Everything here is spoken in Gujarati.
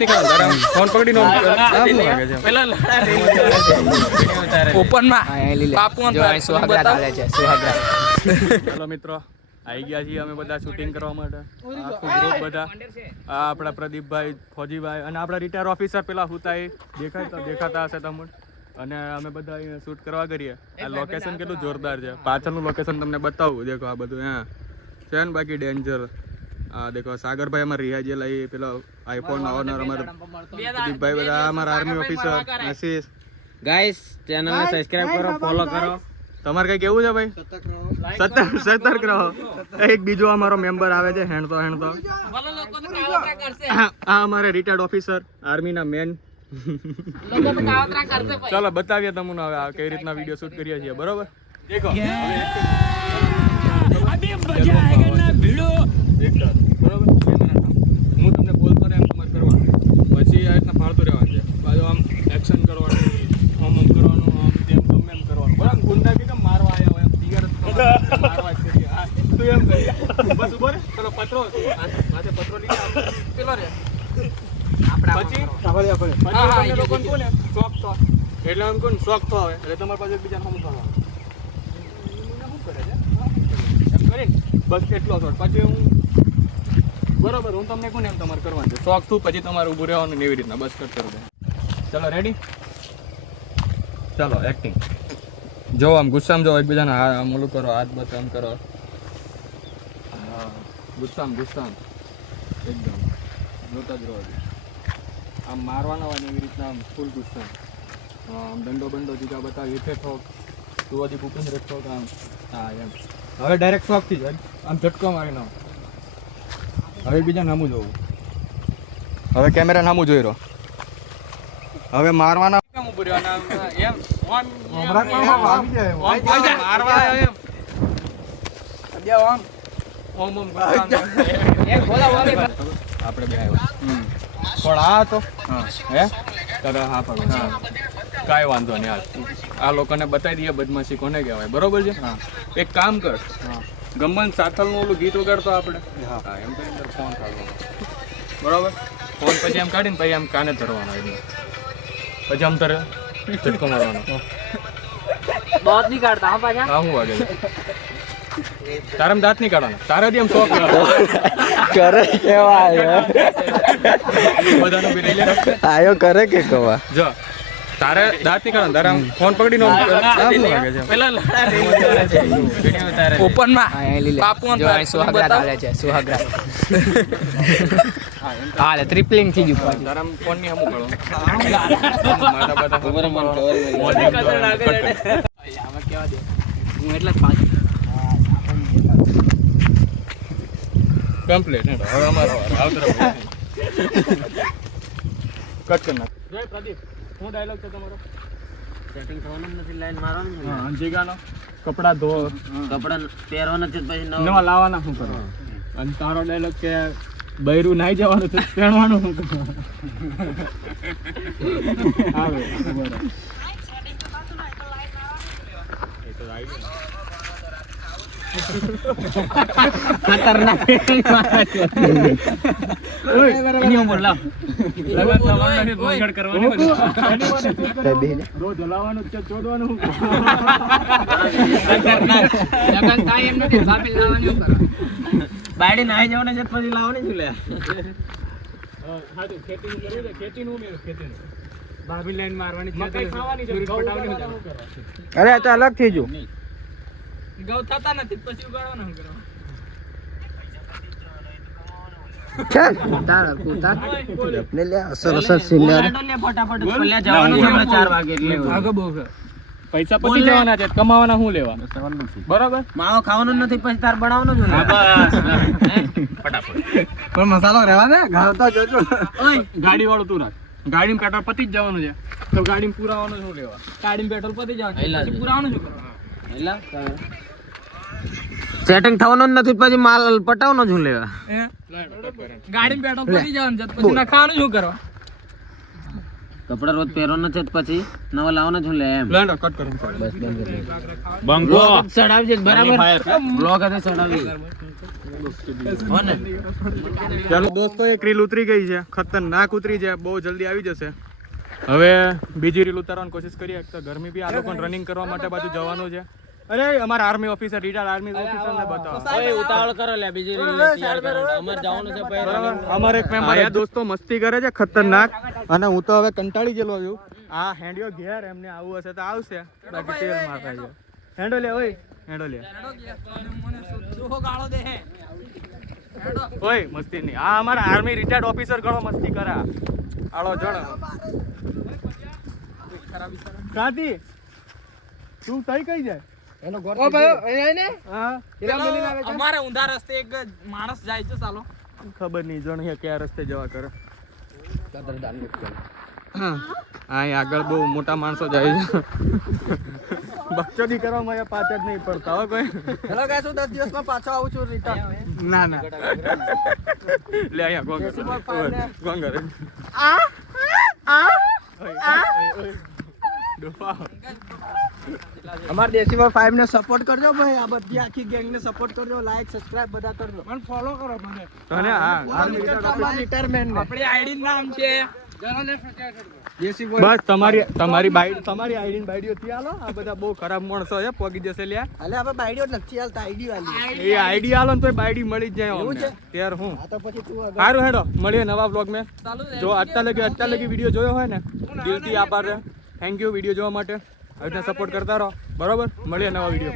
ફોન પકડીને મિત્રો આવી ગયા છીએ અમે બધા શૂટિંગ કરવા માટે આખું ગ્રુપ બધા આ આપણા પ્રદીપભાઈ ફોજીભાઈ અને આપણા રિટાયર ઓફિસર પેલા હુતા એ દેખાય તો દેખાતા હશે તમને અને અમે બધા અહીંયા શૂટ કરવા કરીએ આ લોકેશન કેટલું જોરદાર છે પાછળનું લોકેશન તમને બતાવું દેખો આ બધું હા છે ને બાકી ડેન્જર આ દેખો સાગરભાઈ અમારા રિયાજી લઈ પેલો આઈફોન ઓનર અમારા દીપભાઈ બધા અમારા army officer Ashish guys channel ને સબસ્ક્રાઇબ કરો ફોલો કરો. તમારે કઈ કેવું છે ભાઈ? સતર્ક સતર્ક રહો. એક બીજો અમારો મેમ્બર આવે છે હેણતો હેણતો. આ આ અમારે રિટાયર્ડ ઓફિસર આર્મી ના મેન ચાલો બતાવીએ તમને હવે આ કઈ રીતના વીડિયો શૂટ કરીએ છીએ. બરોબર? દેખો. એકદમ, બરોબર? હું તમને બોલતો રહે એમ તમારે કરવાનું પછી આ રીતના ફાળતું રહેવાનું છે પાછું આમ એક્શન કરવાનું આમ આમ કરવાનું આમ તેમ ગમે એમ કરવાનું બરાબર ગુંડા કે કેમ મારવા આવ્યા હોય એમ તિયાર જ તમારે મારવા જ કરીએ હા, તું એમ કરી બસ ઊભો રે પેલો પત્રો માથે પત્રો આમ પેલો રે. પછી? પછી લોકોને કોને? શોખ તો. એટલે આમ કોને શોખ તો આવે. એટલે તમારે પાસે બીજા હમ કરવાનું શું કરે છે? બસ એટલો શોખ પછી હું બરોબર હું તમને કોને એમ તમારે કરવાનું છે? શોખ થયું પછી તમારે ઊભું રહેવાનું એવી રીતના. બસ કટ કરી દે ચલો રેડી ચાલો એક્ટિંગ જો આમ ગુસ્સામાં જો એકબીજાને હા આમ ઓલું કરો હાથ બત આમ કરો. હા. ગુસ્સામાં ગુસ્સામ. એકદમ. જોતા જ રહો આમ મારવાના હોય ને એવી રીતના આમ ફૂલ ગુસ્સા. હા આમ દંડો બંડો જીગા બતાવી એટલે ઠોક તું હજી ભૂપેન્દ્ર ઠોક આમ. હા એમ. હવે ડાયરેક્ટ શોખથી જ આમ ઝટકો મારી નામ હવે બીજા નામું જોવું. હવે કેમેરા નામું જોઈ રહ્યો. હવે મારવાના કેમ ઉભું રહેવાના? એમ ઓમ, મારવા એમ. બે ઓમ. ઓમ, આપણે બે આવ્યો. પણ આ તો હે. તારે હા પણ હા. કાંઈ વાંધો નહીં હાલ. આ લોકોને બતાવી દઈએ બદમાશી કોને કહેવાય. બરોબર છે? એક કામ કર. ગમન સાથલનું ઓલું ગીત વગાડતો આપણે. હા. એમ કરીને અંદર ફોન કાઢવાનો. બરોબર? ફોન પછી એમ કાઢીને પછી એમ કાને ધરવાનો એમ. પછી આમ તારે ઝટકો મારવાનો. દાંત નહીં કાઢતા હા પાછા? હા હું વાગે છે તારે દાંત નહીં કાઢવાના. તારે એમ શોખ કરે કેવા આયો કરે કે કવા? જો તારે દાંત નહીં કાઢવાના. તારા ફોન પકડીને નો ઓપનમાં બાપુ છે. બાપુ અને તાર- બતાવ. હાલે ટ્રિપલિંગ થઈ ગયું. તારા આમ ફોનની સામું કાઢો. માથા બાથા મોઢું કટ કર. હું એટલે જ પાછો કમ્પ્લીટ હવે અમારો વારો. કટ કરી નાખ. જય પ્રદીપ. શું ડાયલોગ છે તમારો? સેટિંગ થવાનું નથી લાઈન મારવાનું. હા જીગાનો. કપડા ધો. કપડા પહેરવાના છે પછી નવા. નવા લાવવાના શું કરવા અને તારો ડાયલોગ કે બૈરું નાઈ જવાનું છે પહેરવાનું શું કરવા આવે બરાબર. એ તો આવી ગયું. લગન થવાનું નથી, ભોજન કરવાની બધી. રોજ હલાવવાનું જ છે, ચોદવાનું શું બાયડી નાઈ જવાના છે પછી લાવવાની કરવા. અરે તો અલગ થઈ ગયું ઘઉં થતા નથી પછી ઉગાડવાના કરવા? છે પૈસા પછી કમાવાના શું લેવા? બરાબર? માવો ખાવાનું નથી પછી તાર બનાવવાનું જ ને પણ મસાલો રહેવા દે જોજો. ગાડી વાળું તું રાખ. ગાડીમાં પેટ્રોલ પતી જ જવાનું છે. તો ગાડીમાં પુરાવાનું શું લેવા? ગાડીમાં પેટ્રોલ પતી જવાનું પુરાવાનું શું કરવાનું? સેટિંગ થવાનો જ નથી પછી માલ પટાવનો જ લેવા. ગાડી પેટ્રોલ પડી જવાનું છે પછી નખાવાનું શું કરવા કપડા રોજ પહેરવાનો છે પછી નવા લાવવાનો છું લે એમ. લેન્ડો કટ કરો બસ બંધ કરી. બંકો ચડાવજે બરાબર? બ્લોગ હતો ચડાવી. ચાલો. દોસ્તો એક રીલ ઉતરી ગઈ છે. ખતરનાક ઉતરી છે. બહુ જલ્દી આવી જશે. હવે બીજી રીલ ઉતારવાની કોશિશ કરીએ. એક તો ગરમી બી આ લોકો રનિંગ કરવા માટે બાજુ જવાનું છે. અરે અમારા army officer retired army officer ને બતાવો. ઓય ઉતાવળ કરો લે બીજી રીલ અમાર જવાનું છે પહેલા. અમાર એક મેમ્બર આ દોસ્તો મસ્તી કરે છે ખતરનાક. અને હું તો હવે કંટાળી ગયેલો છું. આ હેન્ડિયો ઘેર એમને આવું હશે તો આવશે. બાકી તેલ મારતા છે હેન્ડો લે ઓય. હેન્ડો લે. ઓય મસ્તી નહીં. આ અમારા આર્મી રિટાયર્ડ ઓફિસર ઘણો મસ્તી કરે. આળો જણ ક્રાંતિ તું કઈ કઈ જાય? ઓ ભાઈ એને હા અમારે ઊંધા રસ્તે એક માણસ જાય છે ચાલો. ખબર નહીં જણ કયા રસ્તે જવા કરે. હા. અહીં આગળ બહુ મોટા માણસો જાય છે. બકચોદી કરવા અહીંયા પાછળ નહીં પડતા હો કોઈ. હેલો ગાઈસ હું 10 દિવસમાં પાછો આવું છું રિટર્ન ના ના. લે અહીંયા ગોંગર Decimal five ને. ગોંગર અમાર ડેસિમલ 5 ને સપોર્ટ કરજો ભાઈ. આ બધી આખી ગેંગ ને સપોર્ટ કરજો. લાઈક સબસ્ક્રાઇબ બધા કરજો. મને ફોલો કરો મને. અને હા રિટાયરમેન્ટ આપણી આઈડી નામ છે. બસ તમારી તમારી બાઈડ તમારી આઈડી બાઈડીઓ થી આલો આ બધા બહુ ખરાબ માણસો છે પોગી જશે લ્યા. અલે આપણે બાઈડીઓ નથી હાલતા આઈડી વાલી એ આઈડી આલો ને તો બાઈડી મળી જ જાય ત્યાર હું. આ તો પછી તું સારું હેડો મળીએ નવા બ્લોગ મેં. જો અત્યાર લગી અત્યાર લગી વીડિયો જોયો હોય ને દિલથી આભાર થેન્ક યુ વીડિયો જોવા માટે. આવી રીતના સપોર્ટ કરતા રહો. બરોબર? મળીએ નવા વીડિયો